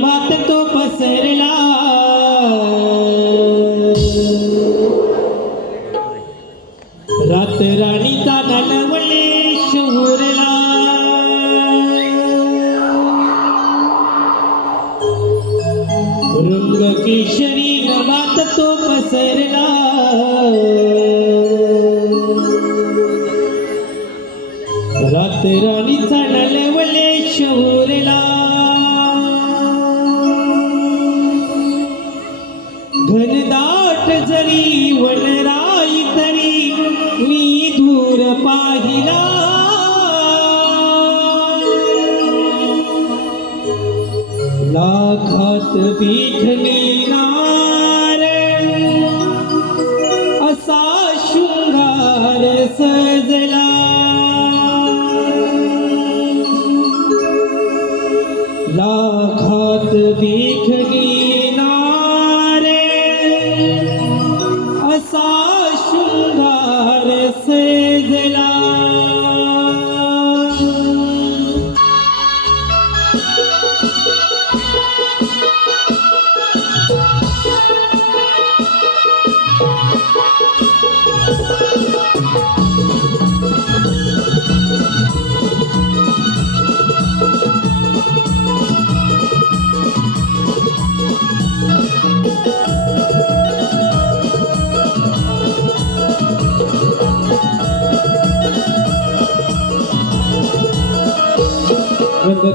विश्वात तो पसरला रात राणीचा घालवले शहरला रंग केशरी नवात तो पसरला रात राणीचा नलवले शहर तरी जरी वनराई तरी मी दूर पाहिला. लाखात बिखली नार असा शृंगार सजला. लाखात बिखली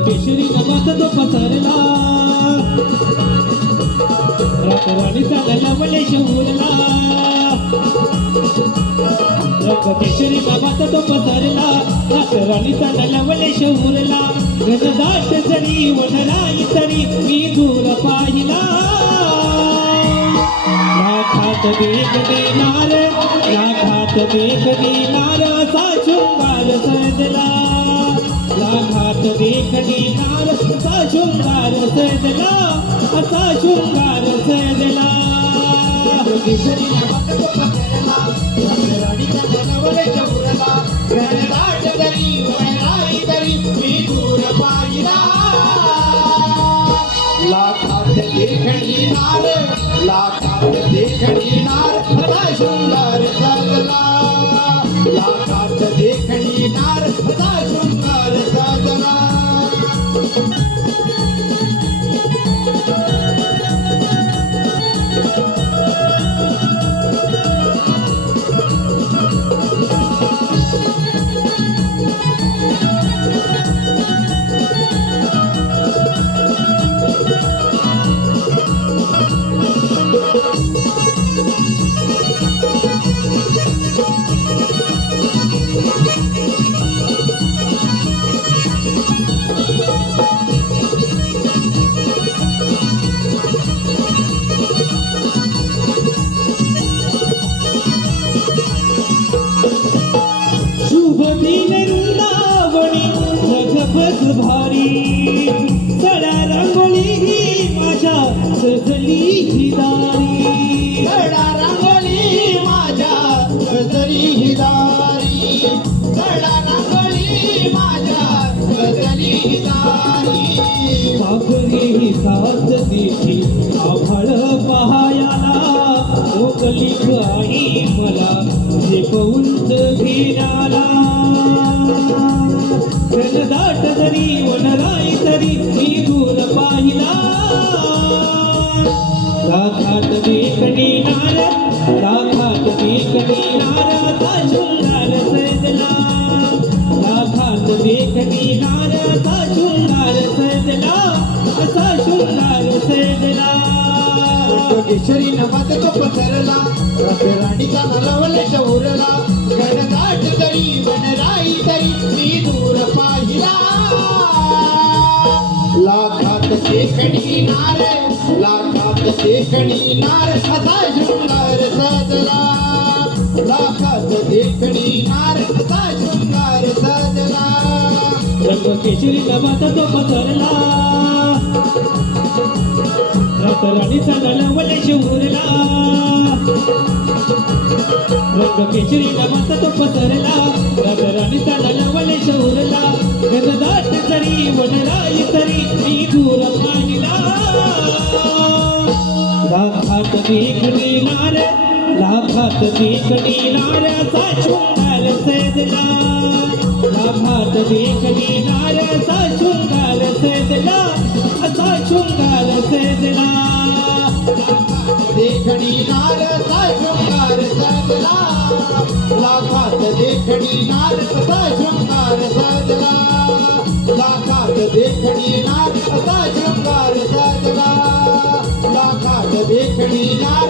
केशरी नभात तो पसरला. रातवाणी चालला मले शौरला रंग केशरी नभात तो पसरला. रातवाणी चालला मले शौरला घनदाट जरी वनराई तरी मी दूर पाहिला घात बेग देणार या घात बेग देणार असा शृंगार सजला. घात बेग देणार असा शृंगार सजला असा शृंगार सजला. तरी तरी मी दूर पाहिला लाखात देखणी नार लाखात देखने जगभग भारी. सड्या रांगोळी ही माझ्या सजली ही दारी. घडा रांगोळी माझ्या सजली ही दारी. घडा रांगोळी माझ्या सजली ही दारी. साखरी ही साथ देठी मोकली आई मला जे पौंच घेण्याला दाट तरी वनराय तरी मी दूर पाहिला. लाखात देखणी नार लाखात देखणी नाराचा झुंगार सजला. लाखात देखणी नाराचा झुंगार सजला असा झुंगार सजला. केशरी नमात तो पसरला राणीचा नलवले शौरला गणदाट तरी बनराई तरी मी दूर पाहिला. लाखात देखणी नार लाखात देखणी नार सदा शृंगार सजला. लाखात देखणी नार सदा शृंगार सजला. रंग केशरी नभात तो पसरला. रातराणीचा नलवले शिवरला रंग केशरीला नभात तो पसरला. रातराणीचा झाला वले शिवरला गणदाट तरी वनराई तरी मी दूर पाहिला लाखात देखणी नार लाखात देखणी नाऱ्याचा शृंगार सजला. हात देखली नार असा शृंगार सजला असा शृंगार सजला देखणी नार असा शृंगार सजला लाखात देखणी नार असा शृंगार सजला लाखात देखणी नार असा शृंगार सजला लाखात देखणी नार